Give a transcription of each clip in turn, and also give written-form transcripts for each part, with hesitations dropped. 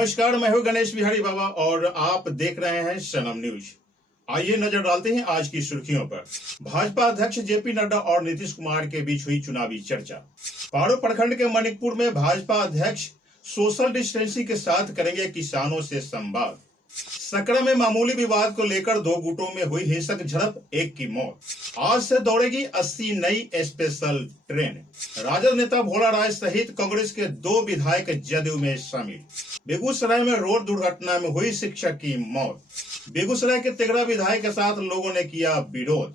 नमस्कार, मैं हूं गणेश बिहारी बाबा और आप देख रहे हैं सनम न्यूज। आइए नजर डालते हैं आज की सुर्खियों पर। भाजपा अध्यक्ष जेपी नड्डा और नीतीश कुमार के बीच हुई चुनावी चर्चा। पारो प्रखंड के मणिकपुर में भाजपा अध्यक्ष सोशल डिस्टेंसिंग के साथ करेंगे किसानों से संवाद। सकरा में मामूली विवाद को लेकर दो गुटों में हुई हिंसक झड़प, एक की मौत। आज से दौड़ेगी 80 नई स्पेशल ट्रेन। राजद नेता भोला राय सहित कांग्रेस के 2 विधायक जदयू में शामिल। बेगूसराय में रोड दुर्घटना में हुई शिक्षक की मौत। बेगूसराय के तेगड़ा विधायक के साथ लोगों ने किया विरोध।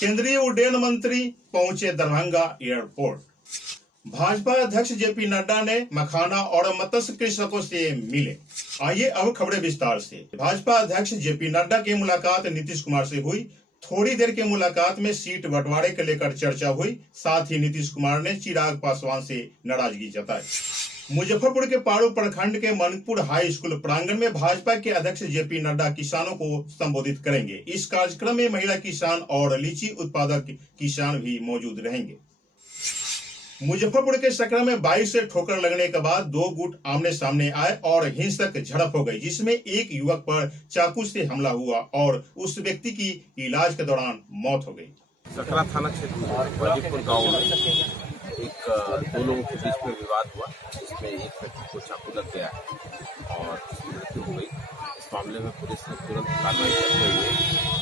केंद्रीय उड्डयन मंत्री पहुंचे दरभंगा एयरपोर्ट। भाजपा अध्यक्ष जेपी नड्डा ने मखाना और मत्स्य कृषकों से मिले। आइए अब खबरें विस्तार से। भाजपा अध्यक्ष जेपी नड्डा की मुलाकात नीतीश कुमार से हुई। थोड़ी देर की मुलाकात में सीट बंटवारे को लेकर चर्चा हुई। साथ ही नीतीश कुमार ने चिराग पासवान से नाराजगी जताई। मुजफ्फरपुर के पारू प्रखंड के मनपुर हाई स्कूल प्रांगण में भाजपा के अध्यक्ष जेपी नड्डा किसानों को संबोधित करेंगे। इस कार्यक्रम में महिला किसान और लीची उत्पादक किसान भी मौजूद रहेंगे। मुजफ्फरपुर के सकरा में बाइक से ठोकर लगने के बाद 2 गुट आमने सामने आए और हिंसक झड़प हो गई, जिसमें एक युवक पर चाकू से हमला हुआ और उस व्यक्ति की इलाज के दौरान मौत हो गई। सकरा थाना क्षेत्र वाजीपुर गांव में एक 2 लोगों के बीच में विवाद हुआ, जिसमें एक व्यक्ति को चाकू लग गया और उसकी मृत्यु हो गई। इस मामले में पुलिस ने तुरंत कार्रवाई करते हुए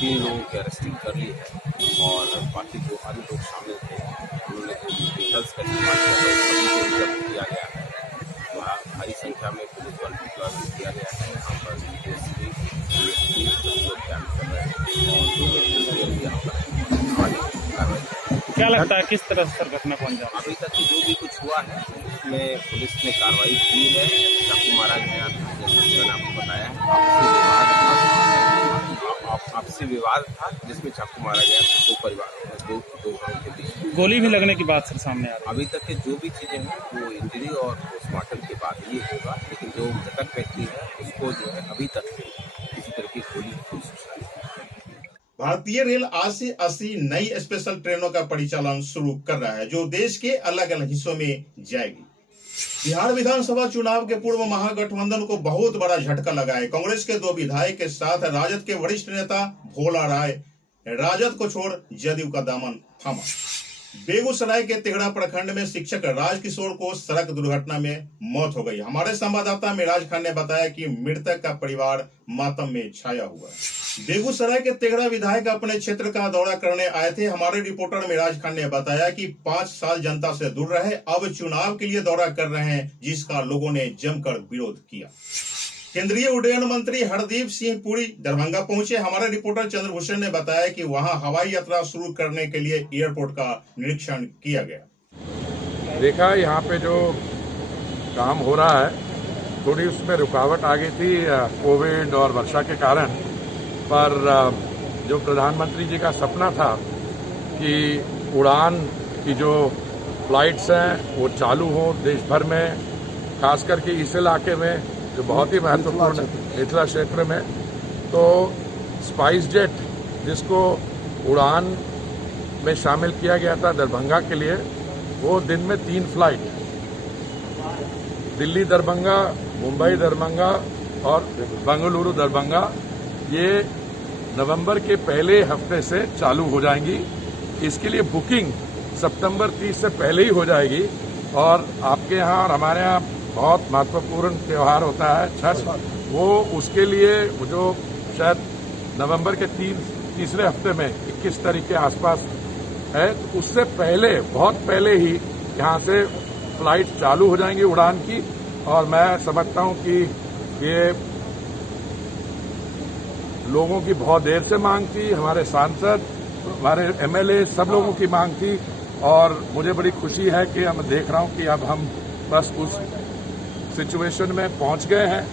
3 लोगों की अरेस्टिंग कर ली है और बाकी जो अन्य लोग शामिल थे उन्होंने व्हीकल्स का इस्तेमाल जब्त किया गया है। वहाँ भारी संख्या में पुलिस बल डिप्लॉयमेंट किया गया है। यहाँ पर डीएसपी कैंप कर रहे हैं और 2 व्यक्ति भी यहाँ पर कार्रवाई। क्या लगता है किस तरह से घटना को अंजाम? अभी तक जो भी कुछ हुआ है उसमें पुलिस ने कार्रवाई की है। चाकू मारा गया, जैसे मैंने आपको बताया, आपसी विवाद था जिसमें चाकू मारा गया। 2 परिवार, 2 घरों के बीच गोली भी लगने की बात सर सामने आ रही है। अभी तक के जो भी चीजें हैं वो इंजरी और पोस्टमार्टम के बाद ही होगा, लेकिन जो मृतक व्यक्ति है उसको जो है अभी तक किसी तरह की गोली की सूचना नहीं। भारतीय रेल आज से 80 नई स्पेशल ट्रेनों का परिचालन शुरू कर रहा है, जो देश के अलग अलग हिस्सों में जाएगी। बिहार विधानसभा चुनाव के पूर्व महागठबंधन को बहुत बड़ा झटका लगा है। कांग्रेस के 2 विधायक के साथ राजद के वरिष्ठ नेता भोला राय राजद को छोड़ जदयू का दामन थामा। बेगूसराय के तेगड़ा प्रखंड में शिक्षक राजकिशोर को सड़क दुर्घटना में मौत हो गई। हमारे संवाददाता मिराज खान ने बताया कि मृतक का परिवार मातम में छाया हुआ है। बेगूसराय के तेगड़ा विधायक अपने क्षेत्र का दौरा करने आए थे। हमारे रिपोर्टर मिराज खान ने बताया कि 5 साल जनता से दूर रहे, अब चुनाव के लिए दौरा कर रहे हैं, जिसका लोगों ने जमकर विरोध किया। केंद्रीय उड्डयन मंत्री हरदीप सिंह पुरी दरभंगा पहुंचे। हमारे रिपोर्टर चंद्रभूषण ने बताया कि वहां हवाई यात्रा शुरू करने के लिए एयरपोर्ट का निरीक्षण किया गया। देखा यहाँ पे जो काम हो रहा है, थोड़ी उसमें रुकावट आ गई थी कोविड और वर्षा के कारण, पर जो प्रधानमंत्री जी का सपना था कि उड़ान की जो फ्लाइट्स हैं वो चालू हो देश भर में, खास करके इस इलाके में जो बहुत ही महत्वपूर्ण मिथिला क्षेत्र में, तो स्पाइस जेट जिसको उड़ान में शामिल किया गया था दरभंगा के लिए, वो दिन में 3 फ्लाइट दिल्ली दरभंगा, मुंबई दरभंगा और बेंगलुरु दरभंगा, ये नवंबर के पहले हफ्ते से चालू हो जाएंगी। इसके लिए बुकिंग सितंबर 30 से पहले ही हो जाएगी। और आपके यहाँ और हमारे यहाँ बहुत महत्वपूर्ण त्यौहार होता है छठ, वो उसके लिए जो शायद नवंबर के तीसरे हफ्ते में 21 तारीख के आसपास है, तो उससे पहले, बहुत पहले ही यहाँ से फ्लाइट चालू हो जाएंगी उड़ान की। और मैं समझता हूँ कि ये लोगों की बहुत देर से मांग थी, हमारे सांसद, हमारे एमएलए, सब लोगों की मांग थी। और मुझे बड़ी खुशी है कि मैं देख रहा हूँ कि अब हम बस उस सिचुएशन में पहुंच गए हैं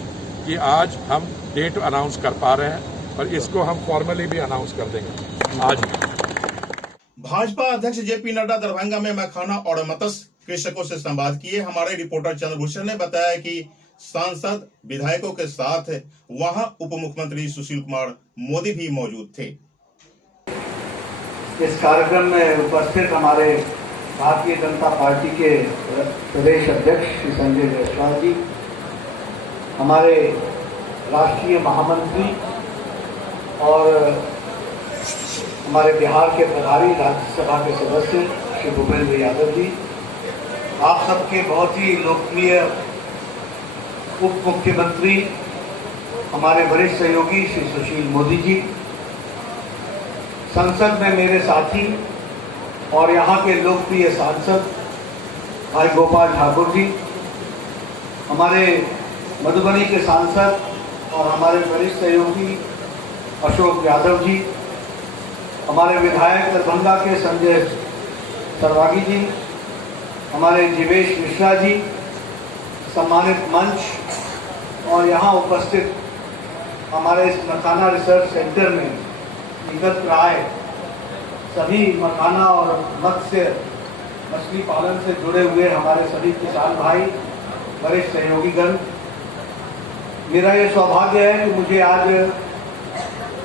कि आज हम डेट अनाउंस कर पा रहे हैं और इसको हम फॉर्मली भी अनाउंस कर देंगे आज। भाजपा अध्यक्ष जेपी नड्डा दरभंगा में मखाना और मत्स्य कृषकों से संवाद किए। हमारे रिपोर्टर चंद्रभूषण ने बताया कि सांसद विधायकों के साथ वहां उप मुख्यमंत्री सुशील कुमार मोदी भी मौजूद थे। इस कार्यक्रम में उपस्थित हमारे भारतीय जनता पार्टी के प्रदेश अध्यक्ष श्री संजय जायसवाल जी, हमारे राष्ट्रीय महामंत्री और हमारे बिहार के प्रभारी राज्यसभा के सदस्य श्री भूपेंद्र यादव जी, आप सबके बहुत ही लोकप्रिय उप मुख्यमंत्री हमारे वरिष्ठ सहयोगी श्री सुशील मोदी जी, संसद में मेरे साथी और यहाँ के लोकप्रिय सांसद भाई गोपाल ठाकुर जी, हमारे मधुबनी के सांसद और हमारे वरिष्ठ सहयोगी अशोक यादव जी, हमारे विधायक दरभंगा के संजय सरवागी जी, हमारे जीवेश मिश्रा जी, सम्मानित मंच और यहाँ उपस्थित हमारे इस मखाना रिसर्च सेंटर में एकत्र आए सभी मखाना और मत्स्य मछली पालन से जुड़े हुए हमारे सभी किसान भाई, वरिष्ठ सहयोगीगण, मेरा ये सौभाग्य है कि मुझे आज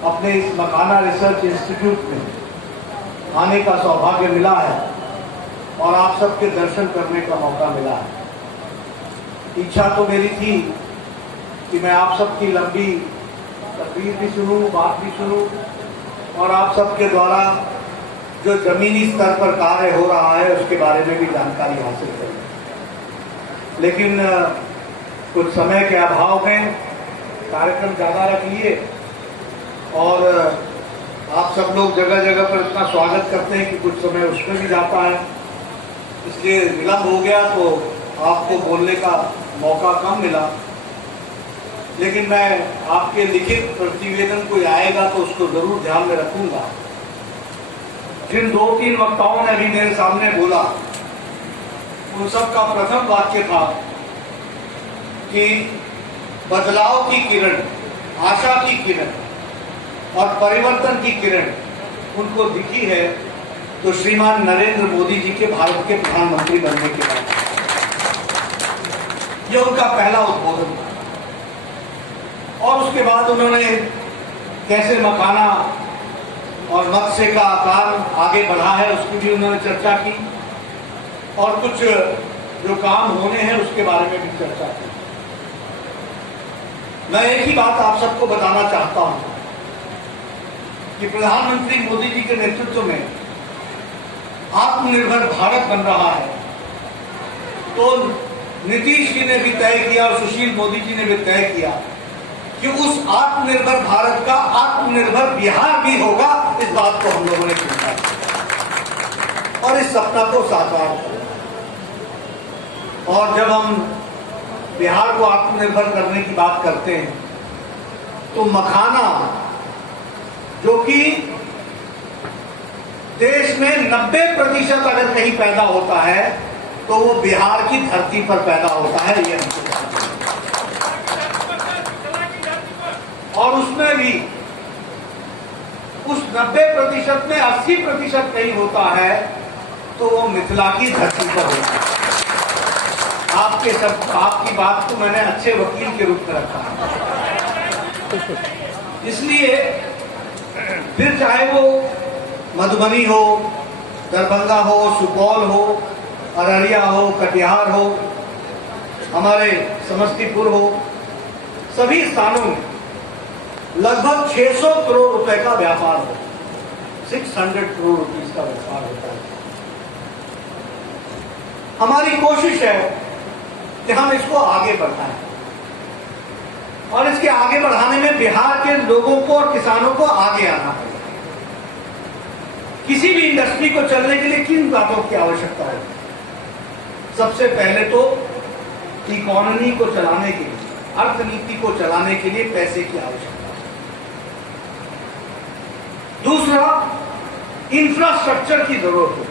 अपने इस मखाना रिसर्च इंस्टीट्यूट में आने का सौभाग्य मिला है और आप सबके दर्शन करने का मौका मिला है। इच्छा तो मेरी थी कि मैं आप सबकी लंबी तस्वीर भी सुनूं, बात भी सुनूं और आप सबके द्वारा जो जमीनी स्तर पर कार्य हो रहा है उसके बारे में भी जानकारी हासिल करूं। लेकिन कुछ समय के अभाव में कार्यक्रम ज़्यादा रख लिए और आप सब लोग जगह जगह पर इतना स्वागत करते हैं कि कुछ समय उसमें भी जाता है, इसलिए विलंब हो गया तो आपको बोलने का मौका कम मिला। लेकिन मैं आपके लिखित प्रतिवेदन कोई आएगा तो उसको जरूर ध्यान में रखूंगा। जिन 2-3 वक्ताओं ने भी मेरे सामने बोला, उन सब का प्रथम वाक्य था कि बदलाव की किरण, आशा की किरण और परिवर्तन की किरण उनको दिखी है तो श्रीमान नरेंद्र मोदी जी के भारत के प्रधानमंत्री बनने के बाद। यह उनका पहला उद्बोधन था और उसके बाद उन्होंने कैसे मखाना और मत्स्य का काम आगे बढ़ा है उसकी भी उन्होंने चर्चा की और कुछ जो काम होने हैं उसके बारे में भी चर्चा की। मैं एक ही बात आप सबको बताना चाहता हूं कि प्रधानमंत्री मोदी जी के नेतृत्व में आत्मनिर्भर भारत बन रहा है तो नीतीश जी ने भी तय किया और सुशील मोदी जी ने भी तय किया कि उस आत्मनिर्भर भारत का आत्मनिर्भर बिहार भी होगा। इस बात को हम लोगों ने चिंता की और इस सपना को साकार किया। और जब हम बिहार को आत्मनिर्भर करने की बात करते हैं तो मखाना, जो कि देश में 90% अगर कहीं पैदा होता है तो वो बिहार की धरती पर पैदा होता है, ये हमको और उसमें भी उस 90% में 80% कहीं होता है तो वो मिथिला की धरती पर होता है। आपकी बात को मैंने अच्छे वकील के रूप में रखा है, इसलिए फिर चाहे वो मधुबनी हो, दरभंगा हो, सुपौल हो, अररिया हो, कटिहार हो, हमारे समस्तीपुर हो, सभी स्थानों में लगभग 600 करोड़ रुपए का व्यापार हो, 600 करोड़ रुपीस का व्यापार होता है। हमारी कोशिश है कि हम इसको आगे बढ़ाएं और इसके आगे बढ़ाने में बिहार के लोगों को और किसानों को आगे आना पड़ेगा। किसी भी इंडस्ट्री को चलने के लिए किन बातों की आवश्यकता है? सबसे पहले तो इकोनॉमी को चलाने के लिए, अर्थनीति को चलाने के लिए पैसे की आवश्यकता है। दूसरा, इंफ्रास्ट्रक्चर की जरूरत है,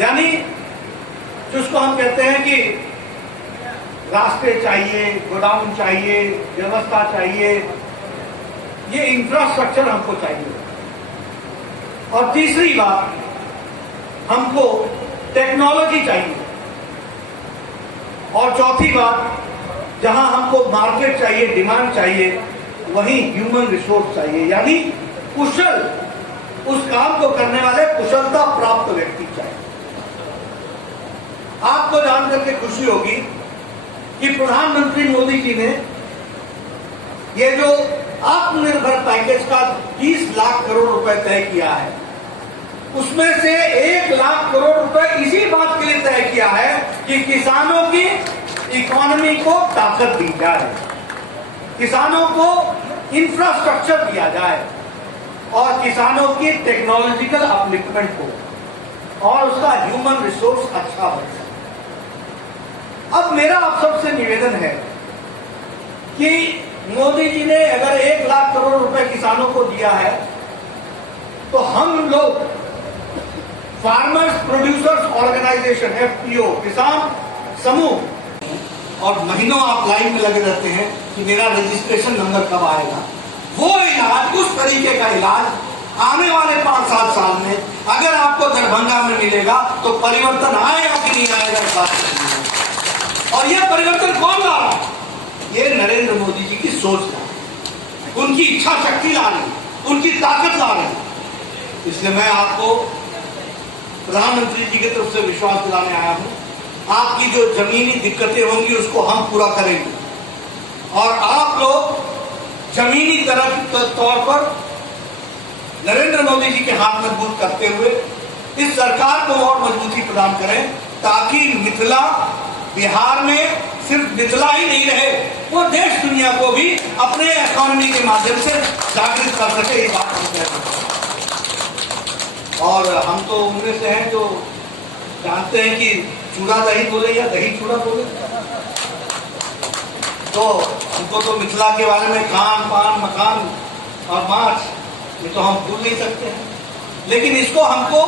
यानी जिसको हम कहते हैं कि रास्ते चाहिए, गोडाउन चाहिए, व्यवस्था चाहिए, ये इंफ्रास्ट्रक्चर हमको चाहिए। और तीसरी बात, हमको टेक्नोलॉजी चाहिए। और चौथी बात, जहां हमको मार्केट चाहिए, डिमांड चाहिए, वहीं ह्यूमन रिसोर्स चाहिए, यानी कुशल, उस काम को करने वाले कुशलता प्राप्त व्यक्ति चाहिए। आपको जानकर के खुशी होगी कि प्रधानमंत्री मोदी जी ने ये जो आत्मनिर्भर पैकेज का 20 लाख करोड़ रुपए तय किया है, उसमें से 1 लाख करोड़ रुपए इसी बात के लिए तय किया है कि किसानों की इकोनॉमी को ताकत दी जाए, किसानों को इंफ्रास्ट्रक्चर दिया जाए और किसानों की टेक्नोलॉजिकल अपलिफ्टमेंट हो और उसका ह्यूमन रिसोर्स अच्छा बन सके। अब मेरा आप सबसे निवेदन है कि मोदी जी ने अगर 1 लाख करोड़ रुपए किसानों को दिया है तो हम लोग फार्मर्स प्रोड्यूसर्स ऑर्गेनाइजेशन FPO किसान समूह और महीनों आप लाइन में लगे रहते हैं कि मेरा रजिस्ट्रेशन नंबर कब आएगा। वो इलाज, उस तरीके का इलाज आने वाले 5-7 साल में अगर आपको दरभंगा में मिलेगा तो परिवर्तन आएगा कि नहीं आएगा इस बात में। और यह परिवर्तन कौन ला रहा है? ये नरेंद्र मोदी जी की सोच है, उनकी इच्छा शक्ति ला रही, उनकी ताकत ला रही। इसलिए मैं आपको प्रधानमंत्री जी की तरफ से विश्वास दिलाने आया हूं, आपकी जो जमीनी दिक्कतें होंगी उसको हम पूरा करेंगे और आप लोग जमीनी तौर पर नरेंद्र मोदी जी के हाथ मजबूत करते हुए इस सरकार को और मजबूती प्रदान करें ताकि मिथिला बिहार में सिर्फ मिथिला ही नहीं रहे, वो देश दुनिया को भी अपने इकोनॉमी के माध्यम से जागृत कर सके। ये बात हम कह रहे हैं और हम तो उनमें से हैं जो जानते हैं कि चूड़ा दही बोले या दही चूड़ा बोले, तो हमको तो मिथिला के बारे में खान पान मकान और माछ ये तो हम भूल नहीं सकते हैं, लेकिन इसको हमको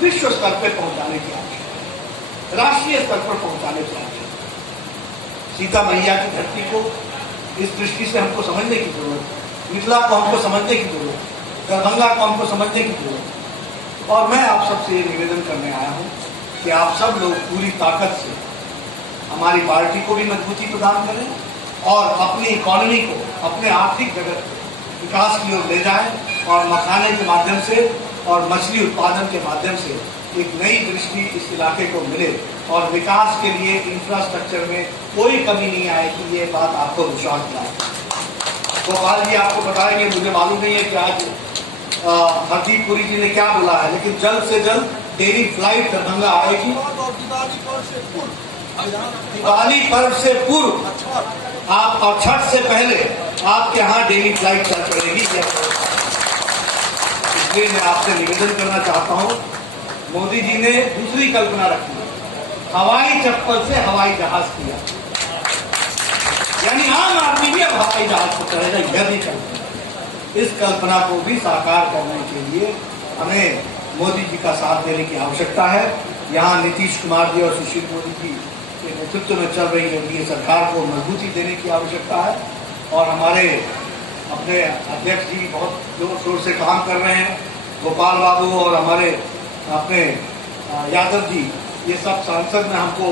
विश्व स्तर पर पहुंचाने की आवश्यकता, राष्ट्रीय स्तर पर पहुंचाने की आवश्यकता। सीता मैया की धरती को इस दृष्टि से हमको समझने की जरूरत है, मिथिला को हमको समझने की जरूरत है, दरभंगा को हमको समझने की जरूरत है। और मैं आप सबसे ये निवेदन करने आया हूँ कि आप सब लोग पूरी ताकत से हमारी पार्टी को भी मजबूती प्रदान करें और अपनी इकोनॉमी को, अपने आर्थिक जगत को विकास की ओर ले जाएं और मखाने के माध्यम से और मछली उत्पादन के माध्यम से एक नई दृष्टि इस इलाके को मिले और विकास के लिए इंफ्रास्ट्रक्चर में कोई कमी नहीं आएगी। ये बात आपको विश्वास दिलाए। गोपाल जी आपको बताएंगे, मुझे मालूम नहीं है कि आज हरदीप पुरी जी ने क्या बोला है, लेकिन जल्द से जल्द डेली फ्लाइट दरभंगा आएगी। दिवाली पर्व से पूर्व आप और छठ से पहले आपके यहाँ डेली फ्लाइट चल पड़ेगी। इसलिए मैं आपसे निवेदन करना चाहता हूँ, मोदी जी ने दूसरी कल्पना रखी, हवाई चप्पल से हवाई जहाज किया, यानी आम आदमी भी अब हवाई जहाज से चलेगा। यह भी कल्पना, इस कल्पना को भी साकार करने के लिए हमें मोदी जी का साथ देने की आवश्यकता है। यहाँ नीतीश कुमार जी और सुशील मोदी जी के नेतृत्व में चल रही एनडीए सरकार को मजबूती देने की आवश्यकता है और हमारे अपने अध्यक्ष जी बहुत जोर शोर से काम कर रहे हैं, गोपाल बाबू और हमारे अपने यादव जी, ये सब सांसद में हमको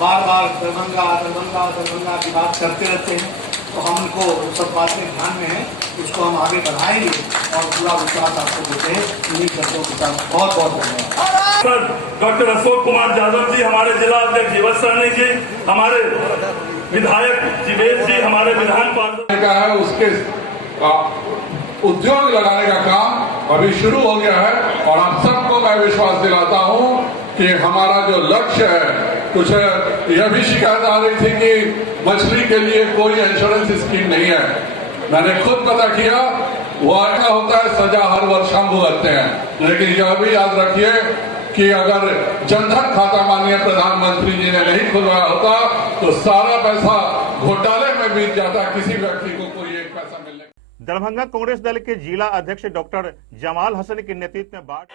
बार बार दरभंगा दरभंगा दरभंगा की बात करते रहते हैं, तो हम उनको सब बातें ध्यान में हैं, उसको हम आगे बढ़ाएंगे और पूरा विश्वास आपको देते हैं। इन्हीं शब्दों के साथ बहुत बहुत धन्यवाद। डॉक्टर अशोक कुमार यादव जी, हमारे जिला अध्यक्ष जीवत सहनी जी, हमारे विधायक जीवेश जी, हमारे विधान पार्षद का है उसके उद्योग लगाने का काम अभी शुरू हो गया है और आप सबको मैं विश्वास दिलाता हूं कि हमारा जो लक्ष्य है, कुछ यह भी शिकायत आ रही थी कि मछली के लिए कोई इंश्योरेंस स्कीम नहीं है। मैंने खुद पता किया, वो ऐसा होता है सजा हर वर्ष हम भुगतते हैं, लेकिन यह भी याद रखिए कि अगर जनधन खाता माननीय प्रधानमंत्री जी ने नहीं खुलवाया होता तो सारा पैसा घोटाले में बीत जाता, किसी व्यक्ति को कोई एक पैसा मिलने। दरभंगा कांग्रेस दल के जिला अध्यक्ष डॉक्टर जमाल हसन के नेतृत्व में बाढ़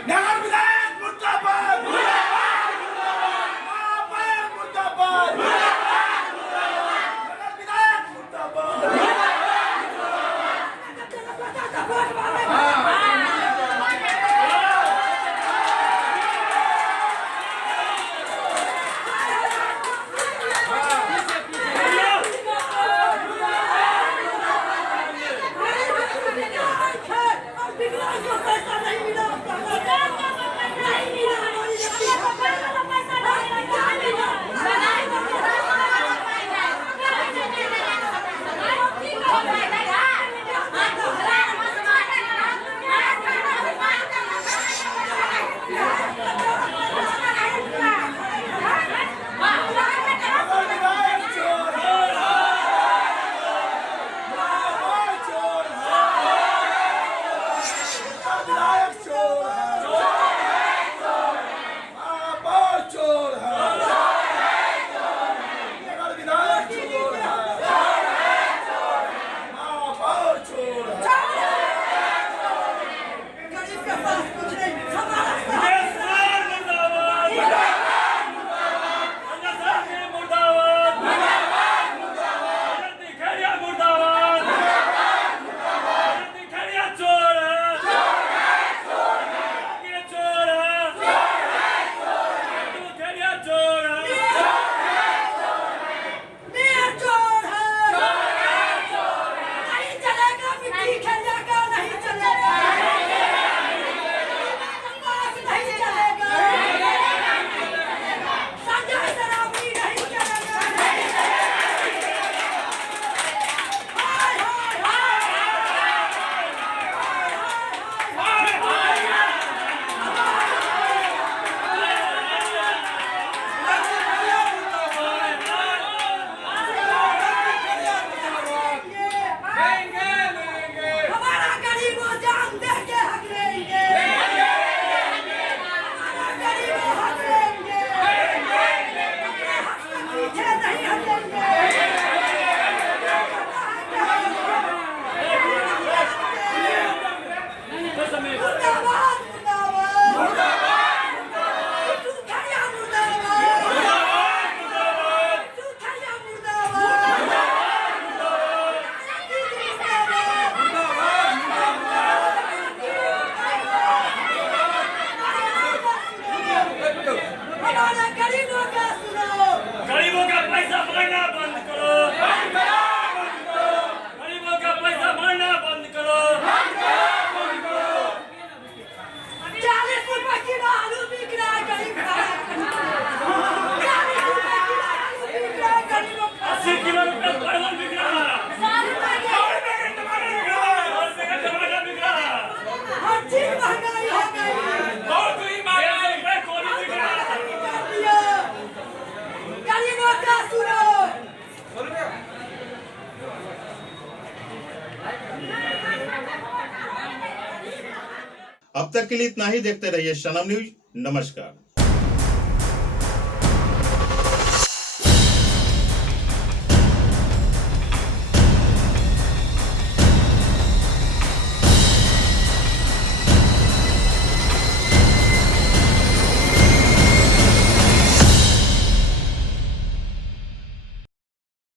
नगर विधायक मुर्दाबाद, गरीबों का पैसा भरना बंद करो, गरीबों का पैसा भरना बंद करो। 40 रुपए किलो आलू बिक रहा है गरीब का। 40 रुपए किलो आलू बिक रहा है गरीबों का। 80 किलो रुपए परवल बिक रहा है, 100 रुपए के टमाटर बिक रहा है, हर चीज महंगाई हो गई। और कोई ₹100 कोबी बिक रहा है। गरीबों का सुनो। अब तक के लिए इतना ही। देखते रहिए सनम न्यूज। नमस्कार।